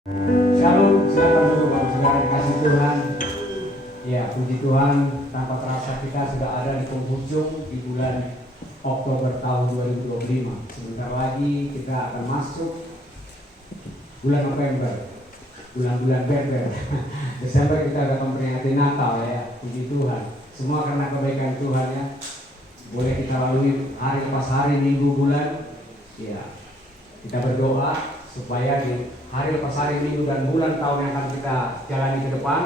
Shalom, silakan duduk Bapak Saudara dikasih Tuhan. Ya, puji Tuhan, tanpa terasa kita sudah ada di penghujung di bulan Oktober tahun 2025. Sebentar lagi kita akan masuk bulan November, bulan-bulan beber. Desember kita akan memperingati Natal ya, puji Tuhan. Semua karena kebaikan Tuhan ya. Boleh kita lalui hari lepas hari, minggu, bulan. Ya, kita berdoa supaya di hari lepas hari, minggu, dan bulan tahun yang akan kita jalani ke depan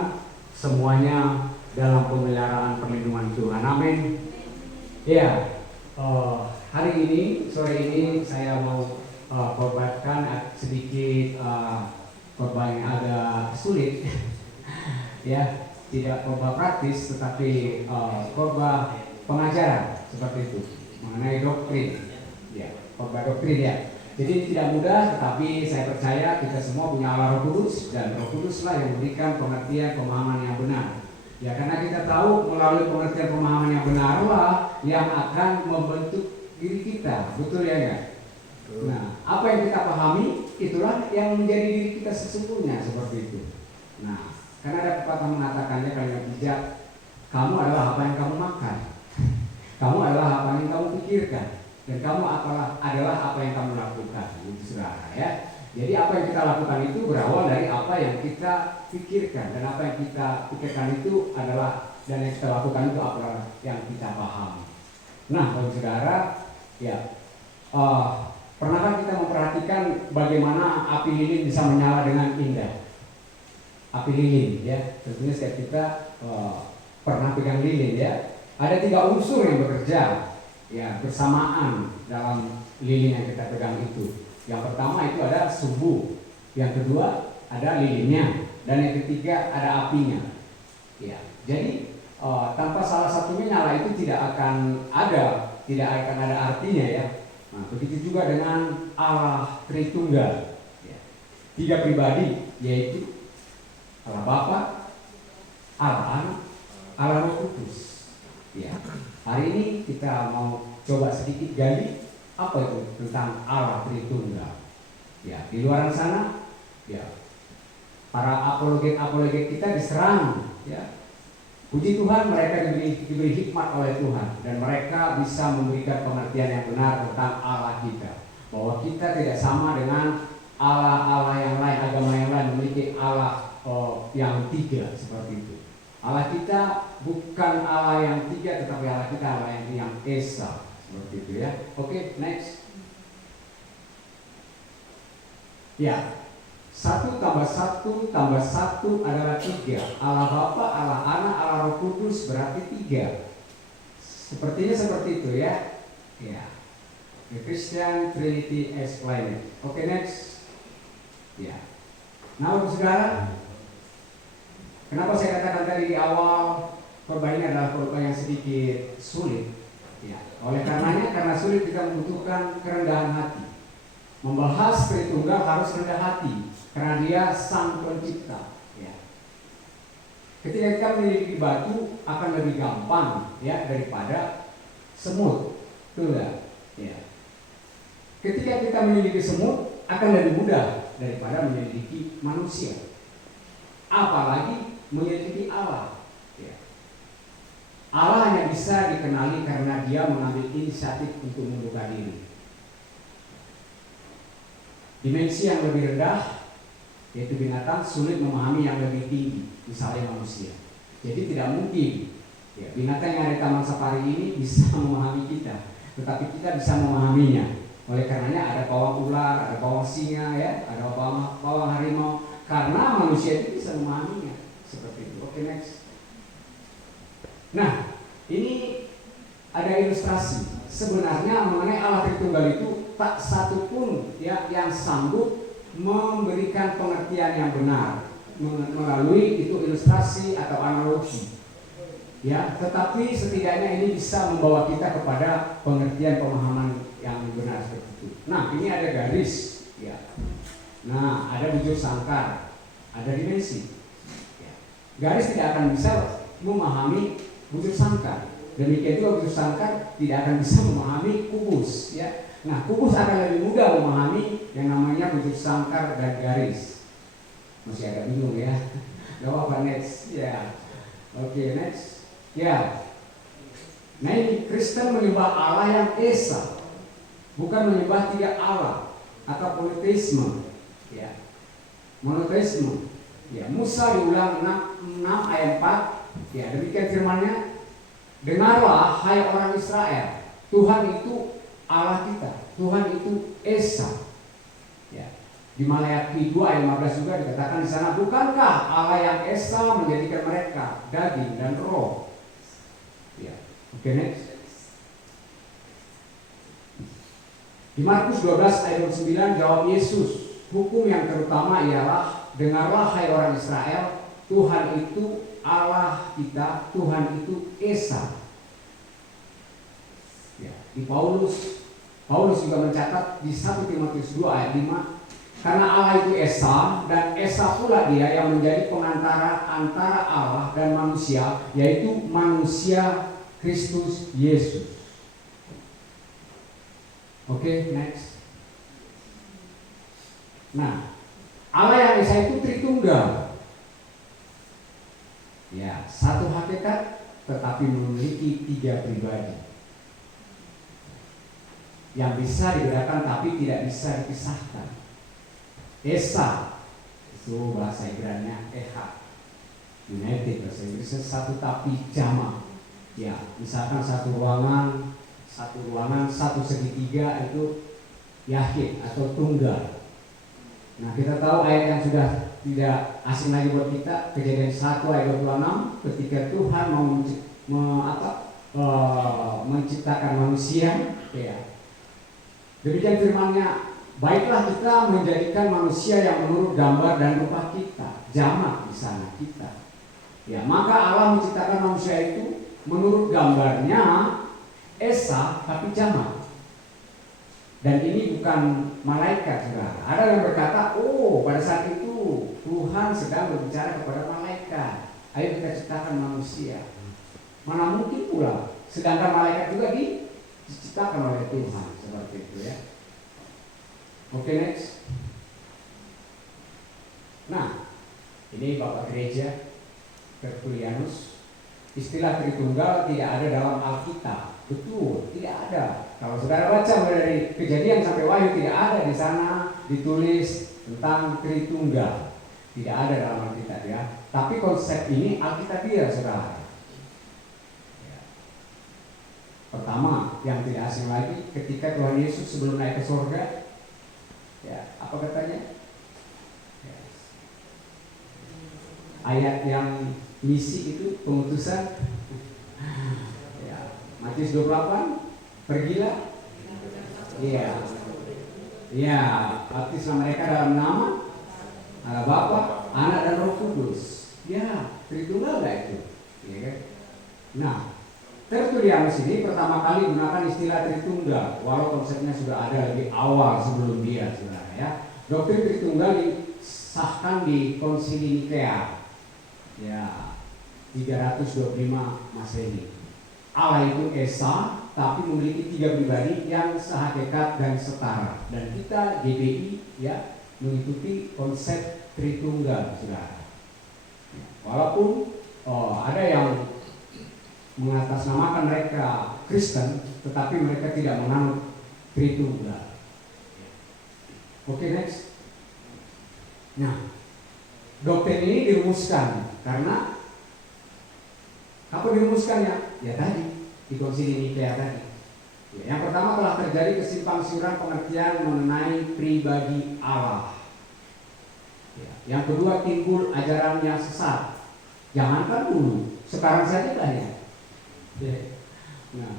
semuanya dalam pemeliharaan perlindungan Tuhan. Amin. Ya, hari ini, sore ini saya mau korbankan sedikit korban yang agak sulit. Ya, tidak khotbah praktis tetapi khotbah pengajaran seperti itu mengenai doktrin. Ya, khotbah doktrin ya. Jadi tidak mudah, tetapi saya percaya kita semua punya Allah Roh Kudus, dan Roh Kuduslah yang memberikan pengertian pemahaman yang benar. Ya, karena kita tahu melalui pengertian pemahaman yang benarlah yang akan membentuk diri kita, betul ya enggak? Nah, apa yang kita pahami itulah yang menjadi diri kita sesungguhnya, seperti itu. Nah, karena ada pepatah mengatakannya kalimat bijak, kamu adalah apa yang kamu makan, kamu adalah apa yang kamu pikirkan, dan kamu adalah apa yang kamu lakukan, itu saudara ya. Jadi apa yang kita lakukan itu berawal dari apa yang kita pikirkan, dan apa yang kita pikirkan itu adalah, dan yang kita lakukan itu adalah yang kita pahami. Nah, saudara, ya, pernahkah kita memperhatikan bagaimana api lilin bisa menyala dengan indah? Api lilin, ya, tentunya setiap kita pernah pegang lilin, ya. Ada 3 unsur yang bekerja ya bersamaan dalam lilin yang kita pegang itu. Yang pertama itu ada sumbu, yang kedua ada lilinnya, dan yang ketiga ada apinya. Ya, jadi tanpa salah satunya nyala itu tidak akan ada artinya ya. Nah, begitu juga dengan Allah Tritunggal. Ya. 3 pribadi, yaitu Allah Bapa, Allah Anak, Allah Roh Kudus. Ya, hari ini kita mau coba sedikit gali apa itu tentang Allah Tritunggal. Ya, di luar sana, ya, para apologet kita diserang. Ya, puji Tuhan mereka diberi hikmat oleh Tuhan, dan mereka bisa memberikan pengertian yang benar tentang Allah kita. Bahwa kita tidak sama dengan Allah yang lain, agama yang lain memiliki Allah yang 3 seperti itu. Allah kita bukan Allah yang 3, tetapi Allah kita Allah yang esa, seperti itu ya. Oke, next. Ya, 1 tambah 1 tambah 1 adalah 3. Allah Bapa, Allah Anak, Allah Roh Kudus berarti 3. Sepertinya seperti itu ya. Ya, the Christian Trinity explained. Oke, next. Ya, nah saudara, kenapa saya katakan tadi di awal khotbah ini adalah khotbah yang sedikit sulit? Ya, oleh karenanya, karena sulit kita membutuhkan kerendahan hati. Membahas Tritunggal harus rendah hati, karena Dia Sang Pencipta. Ya. Ketika kita memiliki batu akan lebih gampang ya daripada semut, betul ya? Ya. Ketika kita memiliki semut akan lebih mudah daripada menyelidiki manusia. Apalagi menyelidiki Allah. Ya. Allah hanya bisa dikenali karena Dia mengambil inisiatif untuk membuka diri. Dimensi yang lebih rendah, yaitu binatang, sulit memahami yang lebih tinggi, misalnya manusia. Jadi tidak mungkin ya, binatang yang ada di Taman Safari ini bisa memahami kita, tetapi kita bisa memahaminya. Oleh karenanya ada pawang ular, ada pawang singa, ya, ada pawang harimau, karena manusia itu bisa memahaminya. Seperti itu. Oke, next. Nah, ini ada ilustrasi. Sebenarnya mengenai Allah Tritunggal itu tak satu pun ya yang sanggup memberikan pengertian yang benar melalui itu ilustrasi atau analogi. Ya, tetapi setidaknya ini bisa membawa kita kepada pengertian pemahaman yang benar seperti itu. Nah, ini ada garis, ya. Nah, ada bujur sangkar, ada dimensi. Ya. Garis tidak akan bisa memahami bujur sangkar. Demikian juga bujur sangkar tidak akan bisa memahami kubus, ya. Nah, kubus akan lebih mudah memahami yang namanya bujur sangkar dan garis. Masih agak bingung ya. Gak apa-apa, next. Ya. Oke, next. Ya. Nah ini Kristen menyembah Allah yang esa, bukan menyembah tiga Allah atau politeisme. Ya. Monoteisme. Ya, Musa diulang 6 ayat 4. Ya, demikian firman-Nya. Dengarlah hai orang Israel, Tuhan itu Allah kita, Tuhan itu esa. Ya. Di Maleakhi 2 ayat 15 juga dikatakan di sana, bukankah Allah yang esa menjadikan mereka daging dan roh? Ya. Oke, next. Di Markus 12 ayat 29 jawab Yesus, hukum yang terutama ialah, dengarlah hai orang Israel, Tuhan itu Allah kita, Tuhan itu esa. Ya. Di Paulus juga mencatat di 1 Timotius 2 ayat 5, karena Allah itu esa, dan esa pula dia yang menjadi pengantara antara Allah dan manusia, yaitu manusia Kristus Yesus. Oke, next. Nah, Allah yang esa itu Tritunggal. Ya, satu hakikat tetapi memiliki 3 pribadi yang bisa dibedakan tapi tidak bisa dipisahkan. Esa itu bahasa Ibrani-nya Ehad, United bahasa Inggrisnya satu tapi jamak. Ya, misalkan satu ruangan satu segitiga itu yahid atau tunggal. Nah, kita tahu ayat yang sudah tidak asing lagi buat kita, Kejadian 1 ayat 26, ketika Tuhan menciptakan manusia, ya. Demikian firman-Nya, baiklah kita menjadikan manusia yang menurut gambar dan rupa kita, jamak di sana kita. Ya, maka Allah menciptakan manusia itu menurut gambarnya esa tapi jamak. Dan ini bukan malaikat, saudara. Ada yang berkata, oh pada saat itu Tuhan sedang berbicara kepada malaikat. Ayo kita ciptakan manusia. Mana mungkin pula. Sedangkan malaikat juga diciptakan oleh Tuhan. Seperti itu ya. Oke, next. Nah, ini Bapak Gereja Tertullianus. Istilah Tritunggal tidak ada dalam Alkitab. Betul, tidak ada. Kalau saudara baca dari Kejadian sampai Wahyu, tidak ada di sana ditulis tentang Tritunggal. Tidak ada dalam Alkitab ya. Tapi konsep ini Alkitabiah, saudara. Ya. Pertama, yang tidak asing lagi, ketika Tuhan Yesus sebelum naik ke surga, ya, apa katanya? Ya. Ayat yang misi itu pengutusan. Matius 28, pergilah. Iya. Iya, baptislah mereka dalam nama Allah Bapa, Anak dan Roh Kudus. Ya, Tritunggal enggak itu? Iya kan? Nah, Tertullianus ini pertama kali gunakan istilah Tritunggal, walau konsepnya sudah ada lebih awal sebelum dia, saudara ya. Doktrin Tritunggal disahkan di Konsili Nikea. Ya, 325 Masehi. Allah itu esa, tapi memiliki 3 pribadi yang sehakikat dan setara. Dan kita GBI ya mengikuti konsep Tritunggal, saudara. Walaupun ada yang mengatasnamakan mereka Kristen, tetapi mereka tidak menganut Tritunggal. Oke, next. Nah, doktrin ini dirumuskan karena apa dirumuskannya? Ya tadi di Konsili Nikea tadi. Ya, yang pertama telah terjadi kesimpangsiuran pengertian mengenai pribadi Allah. Ya, yang kedua timbul ajaran yang sesat. Jangankan dulu, sekarang saja banyak. Ya. Nah,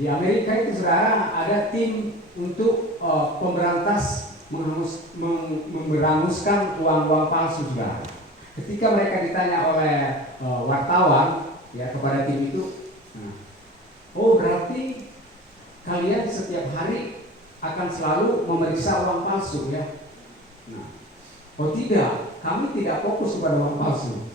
di Amerika itu saudara ada tim untuk pemberantas memberangus-kan uang-uang palsu, saudara. Ketika mereka ditanya oleh wartawan ya kepada tim itu, nah, oh berarti kalian setiap hari akan selalu memeriksa uang palsu ya? Nah, oh tidak, kami tidak fokus kepada uang palsu,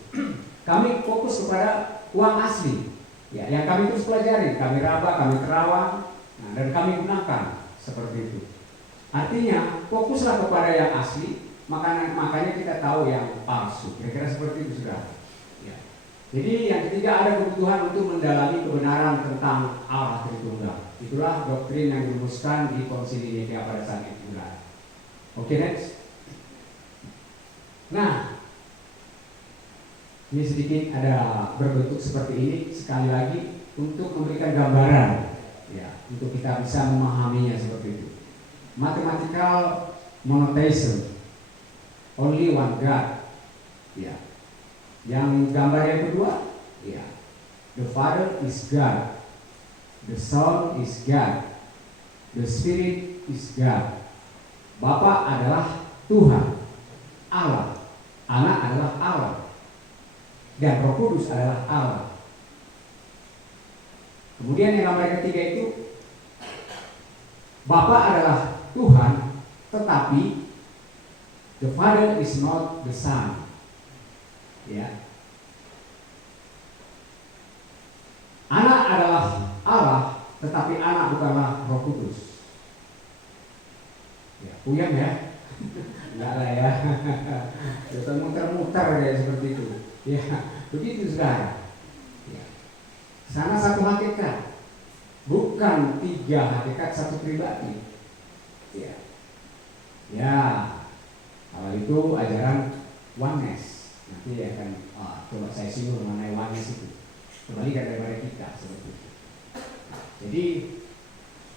kami fokus kepada uang asli. Ya, yang kami terus pelajari, kami raba, kami terawang, nah, dan kami gunakan seperti itu. Artinya fokuslah kepada yang asli, makanya kita tahu yang palsu. Kira-kira seperti itu sudah. Ya. Jadi yang ketiga ada kebutuhan untuk mendalami kebenaran tentang Allah Tritunggal. Itulah doktrin yang dirumuskan di Konsili Nikea pada saat itu. Oke, next. Nah, ini sedikit ada berbentuk seperti ini sekali lagi untuk memberikan gambaran, ya, untuk kita bisa memahaminya seperti itu. Mathematical monotheism, only one God. Ya. Yang gambar yang kedua, ya, the Father is God, the Son is God, the Spirit is God. Bapa adalah Tuhan, Allah, Anak adalah Allah, dan Roh Kudus adalah Allah. Kemudian yang gambar ketiga itu, Bapa adalah Tuhan, tetapi the Father is not the Son. Ya. Anak adalah Allah, tetapi anak bukanlah Roh Kudus. Ya, puyeng ya? Enggak lah ya. Kita muter-muter ya seperti itu. Ya, begitu saudara. Ya. Sana satu hakikat, bukan tiga hakikat satu pribadi. Ya. Ya, kalau itu ajaran oneness. Nanti akan coba saya singgung mengenai oneness itu. Kembalikan daripada kita seperti itu. Jadi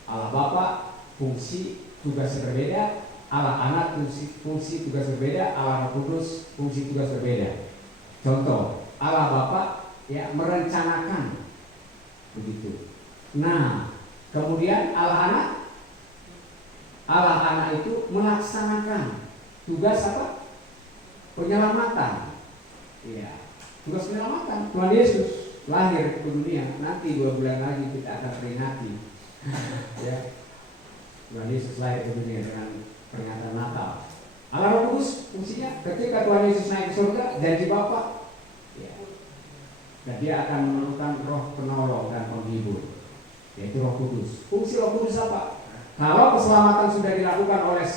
Allah Bapa fungsi tugas berbeda, Allah Anak fungsi tugas berbeda, Allah Roh Kudus fungsi tugas berbeda. Contoh, Allah Bapa ya merencanakan begitu. Nah, kemudian Allah Anak itu melaksanakan tugas apa? Penyelamatan. Iya, tugas penyelamatan. Tuhan Yesus lahir ke dunia, nanti 2 bulan lagi kita akan peringati. Ya. Tuhan Yesus lahir ke dunia dengan peringatan Natal. Allah Roh Kudus fungsinya ketika Tuhan Yesus naik ke surga, janji Bapa, ya, dan dia akan memerlukan roh penolong dan penghibur, yaitu Roh Kudus. Fungsi Roh Kudus apa? Kalau keselamatan sudah dilakukan oleh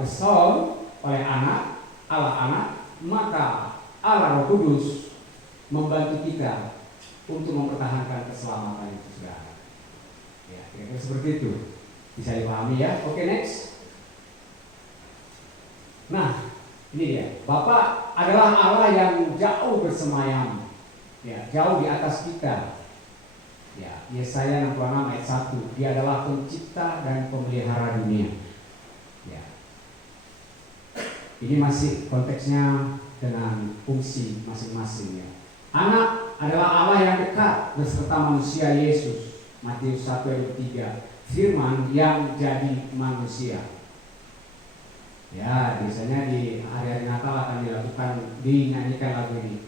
the Son, oleh Anak, Allah Anak, maka Allah Roh Kudus membantu kita untuk mempertahankan keselamatan itu sudah. Ya, kira-kira seperti itu. Bisa dipahami ya. Oke, next. Nah, ini dia. Bapa adalah Allah yang jauh bersemayam, ya, jauh di atas kita. Ya, Yesaya 66 ayat 1. Dia adalah pencipta dan pemelihara dunia. Ya. Ini masih konteksnya dengan fungsi masing-masing ya. Anak adalah Allah yang dekat beserta manusia Yesus. Matius 1 ayat 3. Firman yang jadi manusia. Ya, biasanya di hari-hari Natal akan dinyanyikan lagu ini.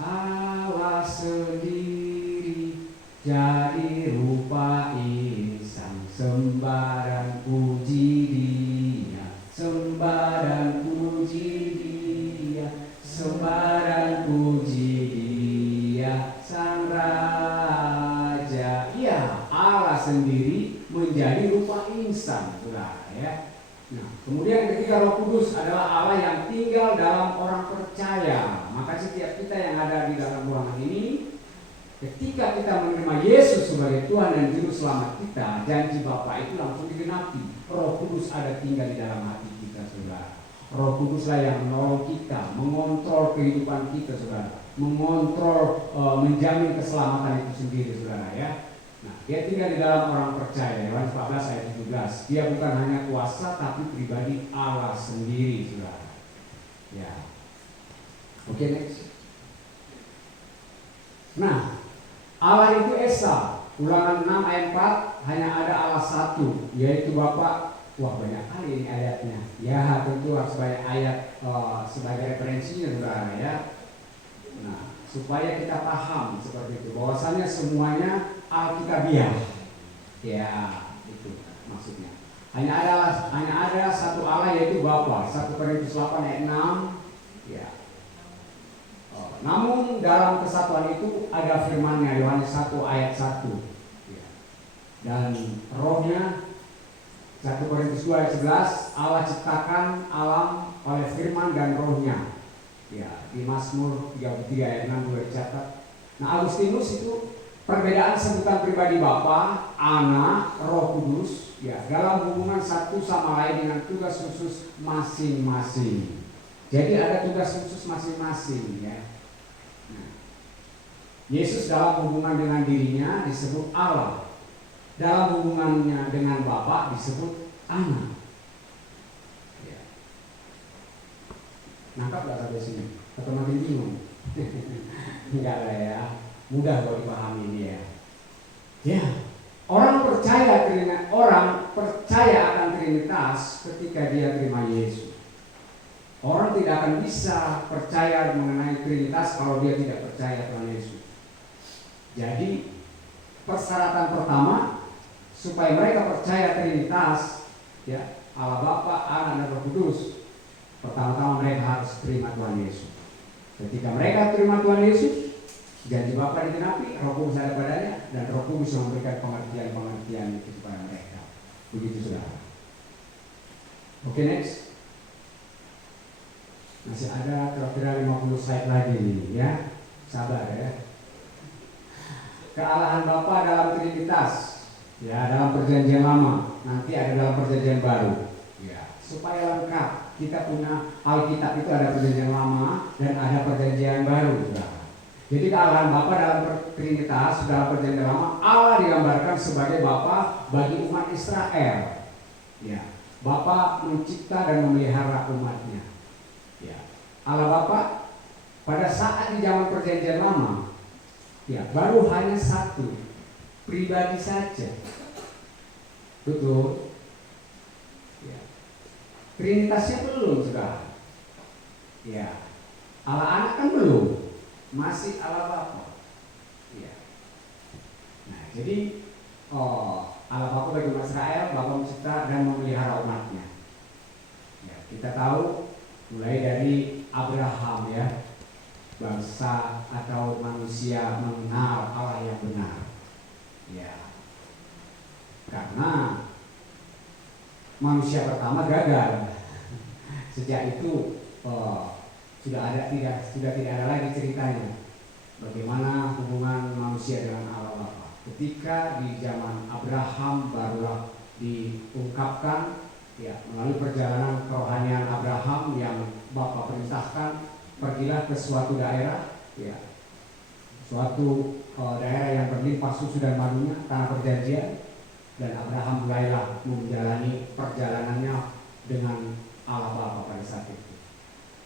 Allah sendiri jadi rupa insan, sembah dan puji Dia, sembah dan puji Dia, sembah dan puji Dia, Sang Raja. Iya, Allah sendiri menjadi rupa insan, saudara ya. Nah, kemudian ketika Roh Kudus adalah Allah yang tinggal dalam orang percaya, maka setiap kita yang ada di dalam ruangan ini, ketika kita menerima Yesus sebagai Tuhan dan Juru Selamat kita, janji Bapa itu langsung digenapi. Roh Kudus ada tinggal di dalam hati kita, saudara. Roh Kuduslah yang menolong kita, mengontrol kehidupan kita, saudara, mengontrol, menjamin keselamatan itu sendiri, saudara ya. Nah, dia tinggal di dalam orang percaya. Yohanes 14 ayat 17. Dia bukan hanya kuasa tapi pribadi Allah sendiri, saudara. Ya. Oke, next. Nah, Allah itu Esa. Ulangan 6 ayat 4 hanya ada Allah satu, yaitu Bapa. Wah, banyak kali ini ayatnya. Ya, tentu harus banyak ayat sebagai referensinya, saudara ya. Nah, supaya kita paham seperti itu, bahwasanya semuanya Alkitabiah. Ya, itu maksudnya. Hanya ada satu Allah, yaitu Bapa. 1 Korintus 8 ayat 6. Ya. Namun dalam kesatuan itu ada firman-Nya, Yohanes 1 ayat 1. Ya. Dan rohnya 1 Korintus 2 ayat 11, Allah ciptakan alam oleh firman dan rohnya. Ya, di Mazmur 33 ayat 6 juga dicatat. Nah, Agustinus itu perbedaan sebutan pribadi Bapa, Anak, Roh Kudus, ya, dalam hubungan satu sama lain dengan tugas khusus masing-masing. Jadi ada tugas khusus masing-masing, ya. Nah, Yesus dalam hubungan dengan dirinya disebut Allah. Dalam hubungannya dengan Bapa disebut Anak. Ya. Nangkap gak sampai sini? Atau makin bingung? Enggak lah ya, mudah kalau dipahami ini ya. Ya, orang percaya akan Trinitas ketika dia terima Yesus. Orang tidak akan bisa percaya mengenai Trinitas kalau dia tidak percaya Tuhan Yesus. Jadi persyaratan pertama supaya mereka percaya Trinitas, ya, Allah Bapa, Anak dan Roh Kudus, pertama-tama mereka harus terima Tuhan Yesus. Ketika mereka terima Tuhan Yesus, janji Bapa digenapi, Roh Kudus ada padanya, dan Roh Kudus memberikan pengertian-pengertian itu kepada mereka. Begitu saudara. Oke, next. Masih ada kira-kira 50 slide lagi nih, ya. Sabar ya. Kealahan Bapa dalam Trinitas, ya, dalam perjanjian lama, nanti ada dalam perjanjian baru, ya, supaya lengkap. Kita punya Alkitab itu ada perjanjian lama dan ada perjanjian baru, ya. Jadi kealahan Bapa dalam Trinitas dalam perjanjian lama, Allah digambarkan sebagai Bapa bagi umat Israel, ya. Bapa mencipta dan memelihara umatnya, ya. Allah Bapa pada saat di zaman perjanjian lama, ya, baru hanya satu pribadi saja, betul, ya. Trinitasnya belum juga, ya. Allah Anak kan belum, masih Allah Bapa, ya. Nah, jadi Allah Bapa bagi umat Israel, Bapa mencipta dan memelihara umatnya, ya. Kita tahu mulai dari Abraham, ya, bangsa atau manusia mengenal Allah yang benar, ya, karena manusia pertama gagal. Sejak itu sudah tidak ada lagi ceritanya bagaimana hubungan manusia dengan Allah Bapa. Ketika di zaman Abraham barulah diungkapkan, ya, melalui perjalanan kerohanian Abraham yang Bapa perintahkan, pergilah ke suatu daerah, ya, suatu daerah yang berlimpah susu dan madunya, tanah perjanjian, dan Abraham mulailah menjalani perjalanannya dengan Allah Bapa pada saat itu.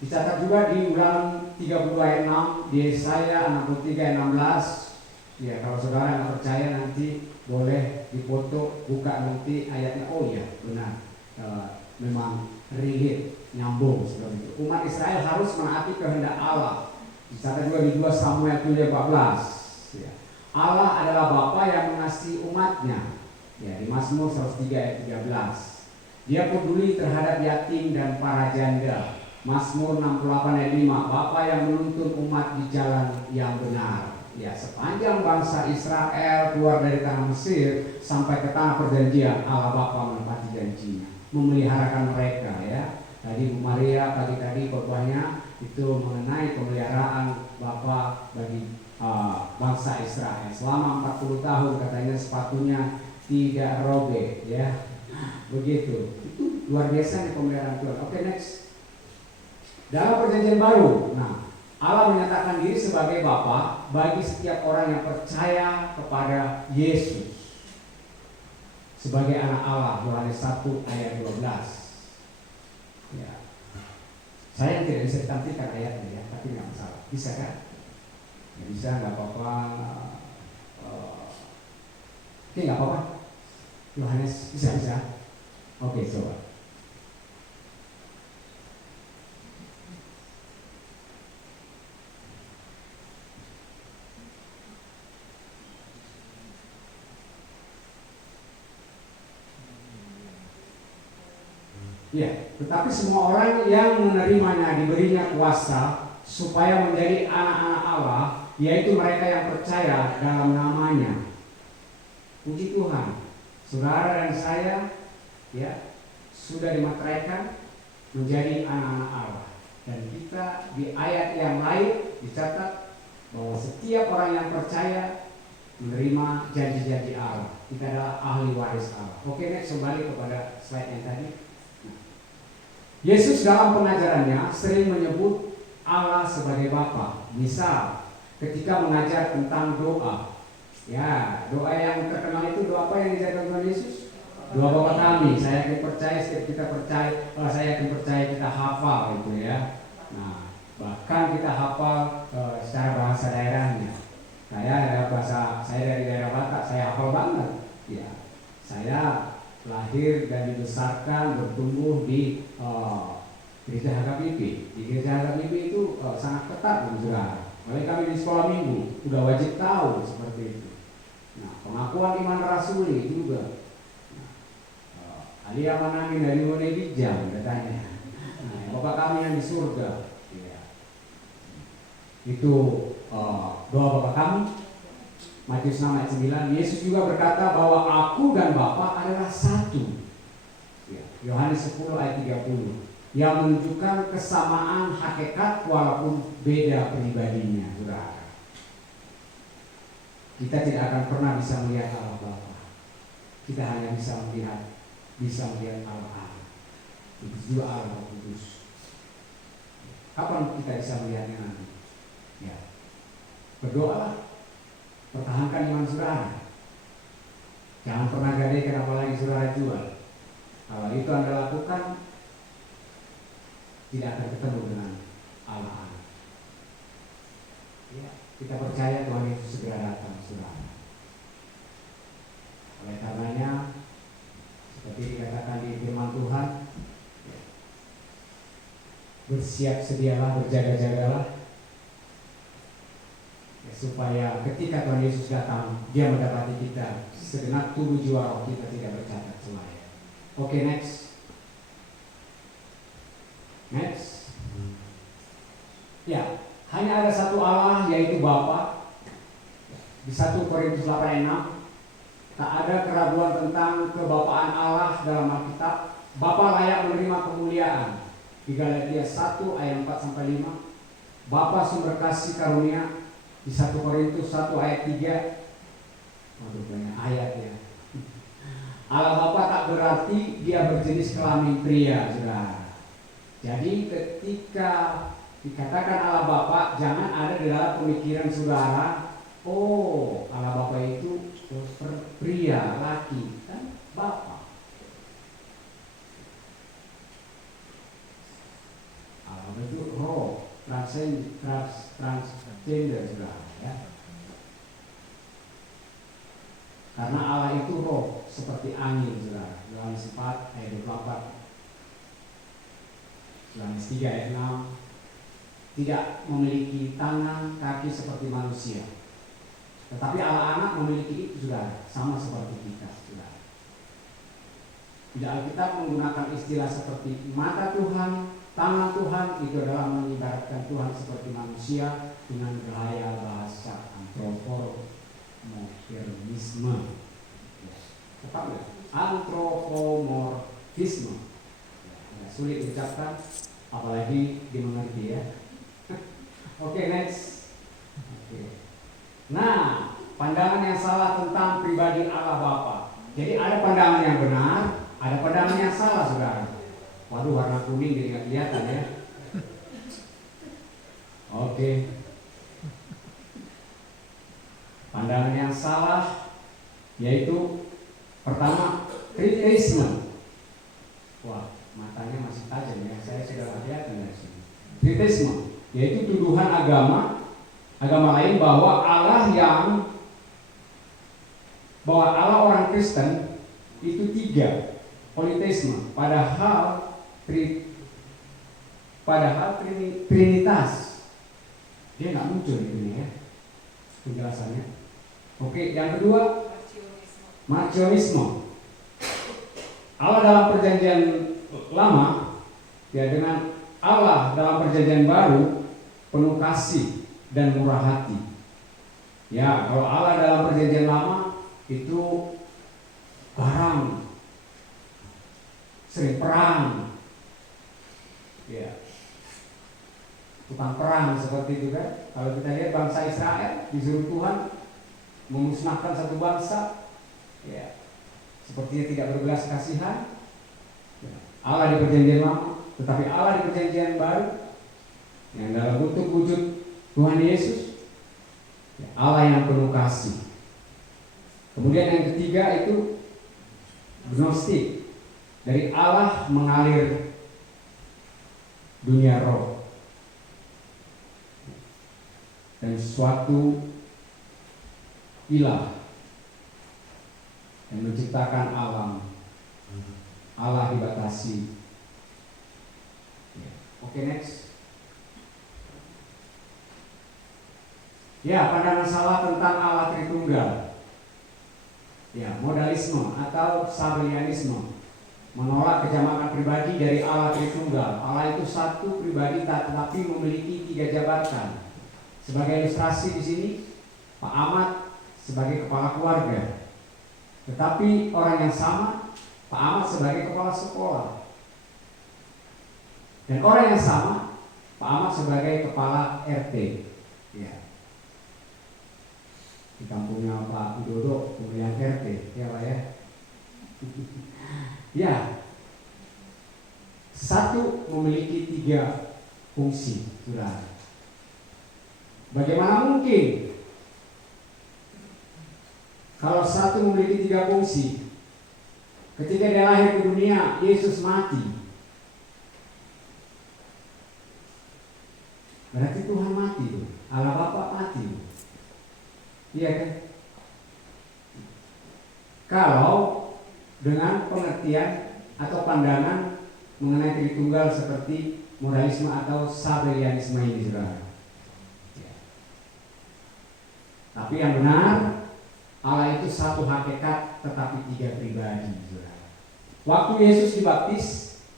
Dicatat juga di Ulangan 30 ayat 6, di Yesaya 63 ayat 16. Ya, kalau saudara nggak percaya nanti boleh difoto, buka nanti ayatnya. Oh iya, benar, memang relate, nyambung seperti itu. Umat Israel harus menaati kehendak Allah. Dicatat juga di 2 Samuel 7:14. Ya. Allah adalah Bapa yang mengasihi umatnya. Ya, di Mazmur 103 ayat 13. Dia peduli terhadap yatim dan para janda. Mazmur 68 ayat 5. Bapa yang menuntun umat di jalan yang benar. Ya, sepanjang bangsa Israel keluar dari tanah Mesir sampai ke tanah perjanjian, Allah Bapa menepati janjinya, memeliharakan mereka, ya. Tadi Bu Maria pagi tadi khotbahnya itu mengenai pemeliharaan Bapa bagi bangsa Israel selama 40 tahun, katanya sepatunya tidak robek, ya. Begitu. Itu luar biasa nih pemeliharaan Tuhan. Oke, next. Dalam perjanjian baru, nah, Allah menyatakan diri sebagai Bapa bagi setiap orang yang percaya kepada Yesus sebagai anak Allah. Yohanes 1 ayat 12. Ya. Saya tidak bisa ditampilkan ayatnya, ya, tapi nggak masalah. Bisa kan? Nggak bisa, nggak apa-apa. Oke, nggak apa-apa. Yohanes bisa. Oke, coba. Ya, tetapi semua orang yang menerimanya diberinya kuasa supaya menjadi anak-anak Allah, yaitu mereka yang percaya dalam namanya. Puji Tuhan, saudara dan saya ya sudah dimateraikan menjadi anak-anak Allah. Dan kita di ayat yang lain dicatat bahwa setiap orang yang percaya menerima janji-janji Allah. Kita adalah ahli waris Allah. Oke, next, kembali kepada slide yang tadi. Yesus dalam pengajarannya sering menyebut Allah sebagai Bapa. Misal, ketika mengajar tentang doa. Ya, doa yang terkenal itu doa apa yang diajarkan Tuhan Yesus? Doa Bapa kami. Saya yakin percaya, setiap kita percaya, saya yakin percaya kita hafal itu ya. Nah, bahkan kita hafal secara bahasa daerahnya. Saya dari daerah Batak, saya hafal banget. Ya, saya lahir dan dibesarkan bertumbuh di Gereja HKBP. Di Gereja HKBP itu sangat ketat saudara. Oleh kami di sekolah minggu udah wajib tahu seperti itu. Nah, pengakuan iman rasuli juga. Alia manami dari Monedijam katanya. Nah, Bapak kami yang di surga. Ya. Itu doa Bapak kami. Matius 6 ayat 9. Yesus juga berkata bahwa aku dan Bapa adalah satu. Ya. Yohanes 10 ayat 30. Yang menunjukkan kesamaan hakikat walaupun beda pribadinya, saudara. Kita tidak akan pernah bisa melihat Allah Bapa. Kita hanya bisa melihat Allah. Itu juga Allah Kudus. Kapan kita bisa melihatnya nanti? Ya, berdoalah, pertahankan iman saudara. Jangan pernah gadaikan apalagi saudara jual. Kalau itu Anda lakukan, tidak akan ketemu dengan Allah. Ya, kita percaya Tuhan Yesus segera datang, saudara. Oleh karenanya, seperti dikatakan di firman Tuhan, bersiap sedialah, berjaga-jagalah, ya, supaya ketika Tuhan Yesus datang, Dia mendapati kita segenap tubuh jiwa roh kita tidak bercacat celaya. Oke, next. Ya, hanya ada satu Allah, yaitu Bapa. Di 1 Korintus 8:6. Tak ada keraguan tentang kebapaan Allah dalam Alkitab. Bapa layak menerima kemuliaan. Di Galatia 1 ayat 4-5. Bapa sumber kasih karunia. Di 1 Korintus 1 ayat 3. Waduh, banyak ayat ya. Allah Bapa tak berarti Dia berjenis kelamin pria, saudara. Jadi ketika dikatakan Allah Bapa, jangan ada di dalam pemikiran saudara, oh Allah Bapa itu pria, laki, kan Bapa. Allah itu roh, transgender saudara ya. Karena Allah itu roh seperti angin saudara. Yohanes 4 ayat 24. Yohanes 3 ayat 6. Tidak memiliki tangan, kaki seperti manusia. Tetapi Allah anak memiliki itu sudah sama seperti kita sudah. Di Alkitab menggunakan istilah seperti mata Tuhan, tangan Tuhan, itu adalah mengibaratkan Tuhan seperti manusia dengan gaya bahasa antropomorfisme. Tepat nggak? Antropomorfisme. Ya, sulit diucapkan, apalagi dimengerti ya. Oke, next. Oke. Nah, pandangan yang salah tentang pribadi Allah Bapa. Jadi ada pandangan yang benar, ada pandangan yang salah, saudara. Waduh, warna kuning jadi nggak kelihatan ya. Oke. Pandangan yang salah yaitu pertama, tritheisme. Wah, matanya masih tajam ya. Saya sudah lihat dari sini. Tritheisme yaitu tuduhan agama lain bahwa Allah orang Kristen itu tiga, politeisme. Padahal Trinitas dia nggak muncul di dunia ya, penjelasannya. Oke, yang kedua marcionisme. Allah dalam perjanjian lama ya dengan Allah dalam perjanjian baru penuh kasih dan murah hati. Ya, kalau Allah dalam perjanjian lama itu garang, sering perang. Ya. Tukang perang seperti itu kan. Kalau kita lihat bangsa Israel disuruh Tuhan memusnahkan satu bangsa, ya, sepertinya tidak berbelas kasihan. Ya. Allah di perjanjian lama, tetapi Allah di perjanjian baru yang dalam bentuk wujud Tuhan Yesus, ya, Allah yang penuh kasih. Kemudian yang ketiga itu gnostik, dari Allah mengalir dunia roh dan suatu ilah yang menciptakan alam. Allah dibatasi. Oke, next. Ya, pandangan salah tentang Allah Tritunggal. Ya, modalisme atau sabellianisme, menolak kejamakan pribadi dari Allah Tritunggal. Allah itu satu pribadi tetapi memiliki 3 jabatan. Sebagai ilustrasi di sini, Pak Ahmad sebagai kepala keluarga, tetapi orang yang sama, Pak Ahmad sebagai kepala sekolah, dan orang yang sama, Pak Ahmad sebagai kepala RT. Ya. Di kampungnya Pak Widodo pemilihan RT, ya Pak ya. Ya, satu memiliki 3 fungsi, saudara. Bagaimana mungkin kalau satu memiliki 3 fungsi? Ketika dia lahir ke dunia, Yesus mati. Berarti Tuhan mati tuh, Allah Bapa mati. Iya kan? Kalau dengan pengertian atau pandangan mengenai Tritunggal seperti modalisme atau sabellianisme ini, saudara. Ya. Tapi yang benar, Allah itu satu hakikat tetapi 3 pribadi, saudara. Waktu Yesus dibaptis,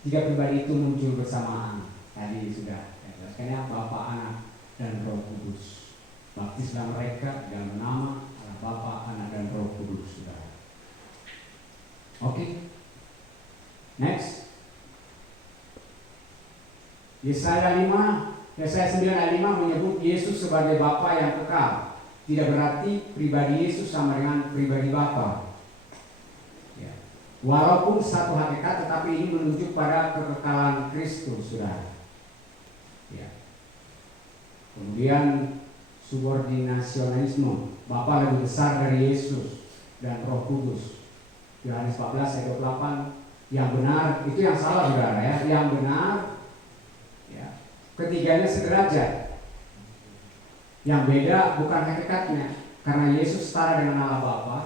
3 pribadi itu muncul bersamaan. Tadi sudah saya jelaskannya, Bapa, Anak, dan Roh Kudus. Baptislah mereka dalam nama Allah Bapa, Anak, dan Roh Kudus, saudara. Oke. Next. Yesaya 9 ayat 5 menyebut Yesus sebagai Bapa yang kekal. Tidak berarti pribadi Yesus sama dengan pribadi Bapa. Ya. Walaupun satu hakikat, tetapi ini menunjuk pada kekekalan Kristus, saudara. Ya. Kemudian subordinasionisme, Bapa lebih besar dari Yesus dan Roh Kudus. Yohanes 14 ayat 28. Yang benar, itu yang salah, saudara ya. Yang benar, ya, ketiganya sederajat. Yang beda bukan hakikatnya, karena Yesus setara dengan Allah Bapa,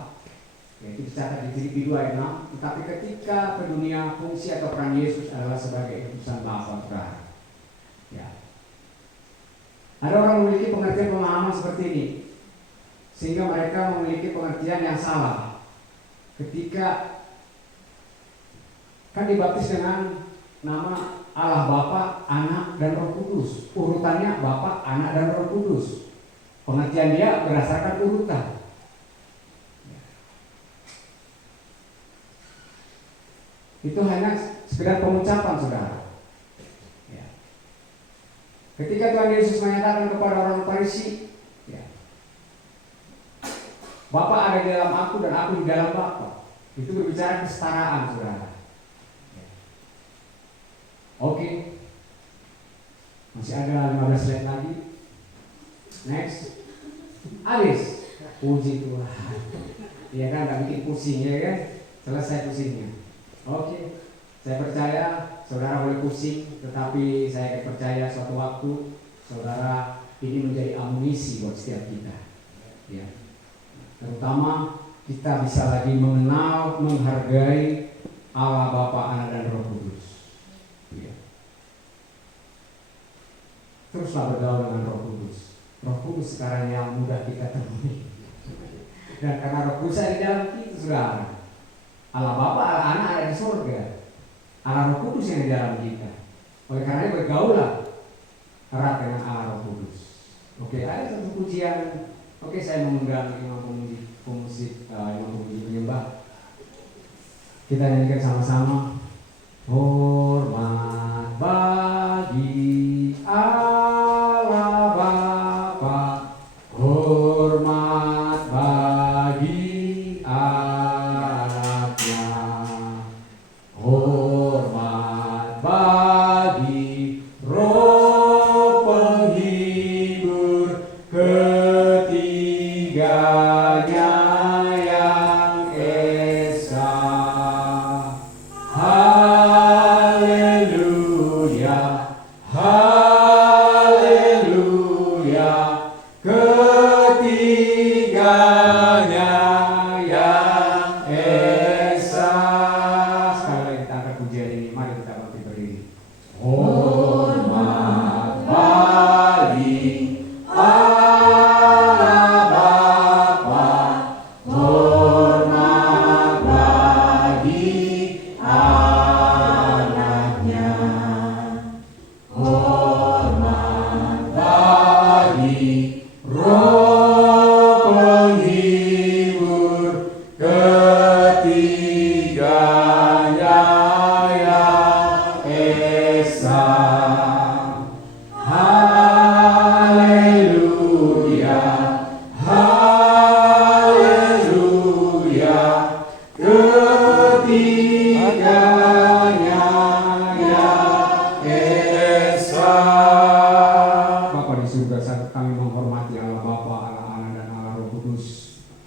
yaitu dicatat di Filipi 2 ayat 6. Tetapi ketika ke dunia, fungsi atau peran Yesus adalah sebagai utusan Bapa, saudara. Ya. Ada orang memiliki pengertian pemahaman seperti ini, sehingga mereka memiliki pengertian yang salah. Ketika kan dibaptis dengan nama Allah Bapa, Anak, dan Roh Kudus. Urutannya Bapa, Anak, dan Roh Kudus. Pengertian dia berdasarkan urutan. Itu hanya sekedar pengucapan, saudara. Ketika Tuhan Yesus menyatakan kepada orang Farisi, ya, Bapa ada di dalam aku dan aku di dalam Bapa, itu berbicara kesetaraan, saudara. Ya. Oke, masih ada 15 slide lagi. Next, Aris, puji Tuhan. Iya kan, gak bikin pusing ya kan? Selesai pusingnya. Oke, saya percaya saudara boleh pusing, tetapi saya percaya suatu waktu saudara ini menjadi amunisi buat setiap kita. Ya. Terutama kita bisa lagi mengenal, menghargai Allah Bapa, Anak, dan Roh Kudus. Ya. Teruslah bergaul dengan Roh Kudus. Roh Kudus sekarang yang mudah kita temui. Dan karena Roh Kudus ada di dalam kita, saudara. Allah Bapa, Allah Anak ada di surga. Allah Roh Kudus yang di dalam kita. Oleh karena itu bergaulah erat dengan Allah Roh Kudus. Oke, ada satu pujian. Oke, saya mengundang imam pemuji penyembah. Kita nyanyikan sama-sama Hormat bagi Allah Bapa, hormat bagi anaknya, hormat bagi Roh penghibur ketiganya yang esa. Haleluya, haleluya, ketiganya yang esa. Sekali lagi kita angkat pujian ini, mari kita bangkit berdiri. Hormat bagi Allah Bapa, hormat bagi anaknya, hormat bagi Roh penghibur ketiganya yang esa. Haleluya, haleluya, ketiganya yang esa. Bapa di surga, saat kami menghormati Allah Bapa, Allah Anak dan Allah Roh Kudus,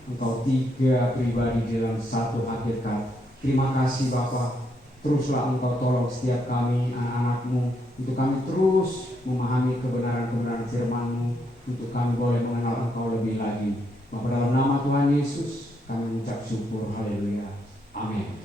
Engkau tiga pribadi dalam satu hakikat. Terima kasih Bapa. Teruslah Engkau tolong setiap kami, anak-anak-Mu, untuk kami terus memahami kebenaran-kebenaran firman-Mu, untuk kami boleh mengenal Engkau lebih lagi. Bapa, dalam nama Tuhan Yesus kami mengucap syukur. Haleluya. Amin.